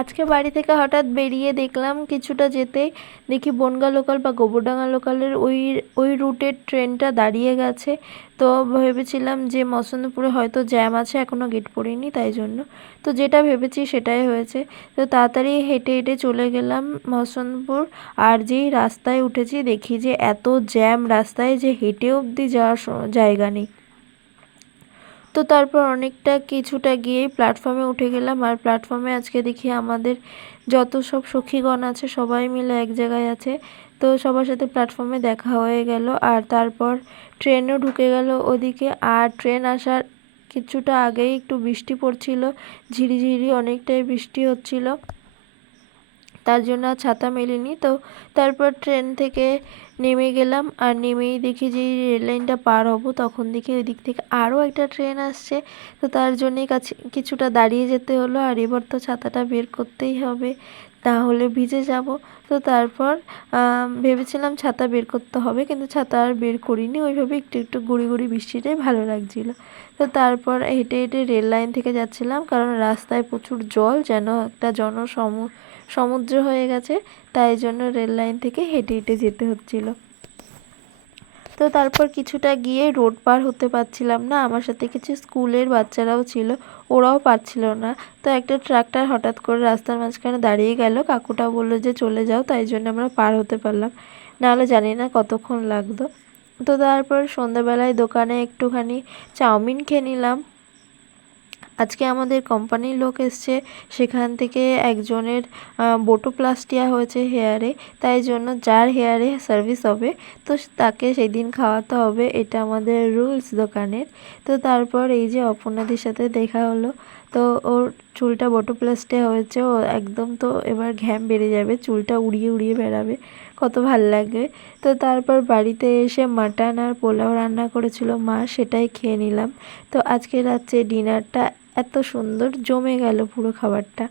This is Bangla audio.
আজকে বাড়ি থেকে হঠাৎ বেরিয়ে দেখলাম কিছুটা যেতেই দেখি বনগাঁ লোকাল বা গোবরডাঙ্গা লোকালের ওই রুটের ট্রেনটা দাঁড়িয়ে গেছে। তো ভেবেছিলাম যে মসন্দপুরে হয়তো জ্যাম আছে, এখনও গেট পড়িনি তাই জন্য। তো যেটা ভেবেছি সেটাই হয়েছে। তো তাড়াতাড়ি হেঁটে হেঁটে চলে গেলাম মসন্দপুর। আর যেই রাস্তায় উঠেছি দেখি যে এত জ্যাম রাস্তায় যে হেঁটে অবধি যাওয়ার জায়গা নেই। তো তারপর অনেকটা কিছুটা গিয়েই প্ল্যাটফর্মে উঠে গেলাম। আর প্ল্যাটফর্মে আজকে দেখি আমাদের যত সব সখীগণ আছে সবাই মিলে এক জায়গায় আছে। তো সবার সাথে প্ল্যাটফর্মে দেখা হয়ে গেল। আর তারপর ট্রেনও ঢুকে গেল ওদিকে। আর ট্রেন আসার কিছুটা আগেই একটু বৃষ্টি পড়ছিল, ঝিরিঝিরি অনেকটাই বৃষ্টি হচ্ছিল, তার জন্য আর ছাতা মেলিনি। তো তারপর ট্রেন থেকে নেমে গেলাম। আর নেমেই দেখি যে রেল লাইনটা পার হব তখন দেখি ওই দিক থেকে আরও একটা ট্রেন আসছে। তো তার জন্যই কাছে কিছুটা দাঁড়িয়ে যেতে হলো। আর এবার তো ছাতাটা বের করতেই হবে, তাহলে ভিজে যাব। তো তারপর ভেবেছিলাম ছাতা বের করতে হবে, কিন্তু ছাতা আর বের করিনি। ওইভাবে একটু একটু গুঁড়ি গুঁড়ি বৃষ্টিটাই ভালো লাগছিল। তো তারপর হেঁটে হেঁটে রেল লাইন থেকে যাচ্ছিলাম, কারণ রাস্তায় প্রচুর জল, যেন একটা সমুদ্র হয়ে গেছে, তাই জন্য রেল লাইন থেকে হেঁটে হেঁটে যেতে হচ্ছিল। তো তারপর কিছুটা গিয়ে রোড পার হতে পারছিলাম না, আমার সাথে কিছু স্কুলের বাচ্চারাও ছিল, ওরাও পারছিল না। তো একটা ট্রাক্টর হঠাৎ করে রাস্তার মাঝখানে দাঁড়িয়ে গেল, কাকুটা বললো যে চলে যাও, তাই জন্য আমরা পার হতে পারলাম, নাহলে জানি না কতক্ষণ লাগতো। তো তারপর সন্ধ্যাবেলায় দোকানে একটুখানি চাউমিন খেয়ে নিলাম। আজকে আমাদের কোম্পানির লোক এসছে, সেখান থেকে একজনের বোটোপ্লাস্টিয়া হয়েছে হেয়ারে, তাই জন্য যার হেয়ারে সার্ভিস হবে তো তাকে সেই দিন খাওয়াতে হবে, এটা আমাদের রুলস দোকানের। তো তারপর এই যে অপর্ণাদির সাথে দেখা হলো। তো ওর চুলটা বোটোপ্লাস্টিয়া হয়েছে, ও একদম তো এবার ঘ্যাম বেড়ে যাবে, চুলটা উড়িয়ে উড়িয়ে বেড়াবে, কত ভাল লাগবে। তো তারপর বাড়িতে এসে মাটন আর পোলাও রান্না করেছিল মা, সেটাই খেয়ে নিলাম। তো আজকে রাত্রে ডিনারটা এত সুন্দর জমে গেল পুরো খাবারটা।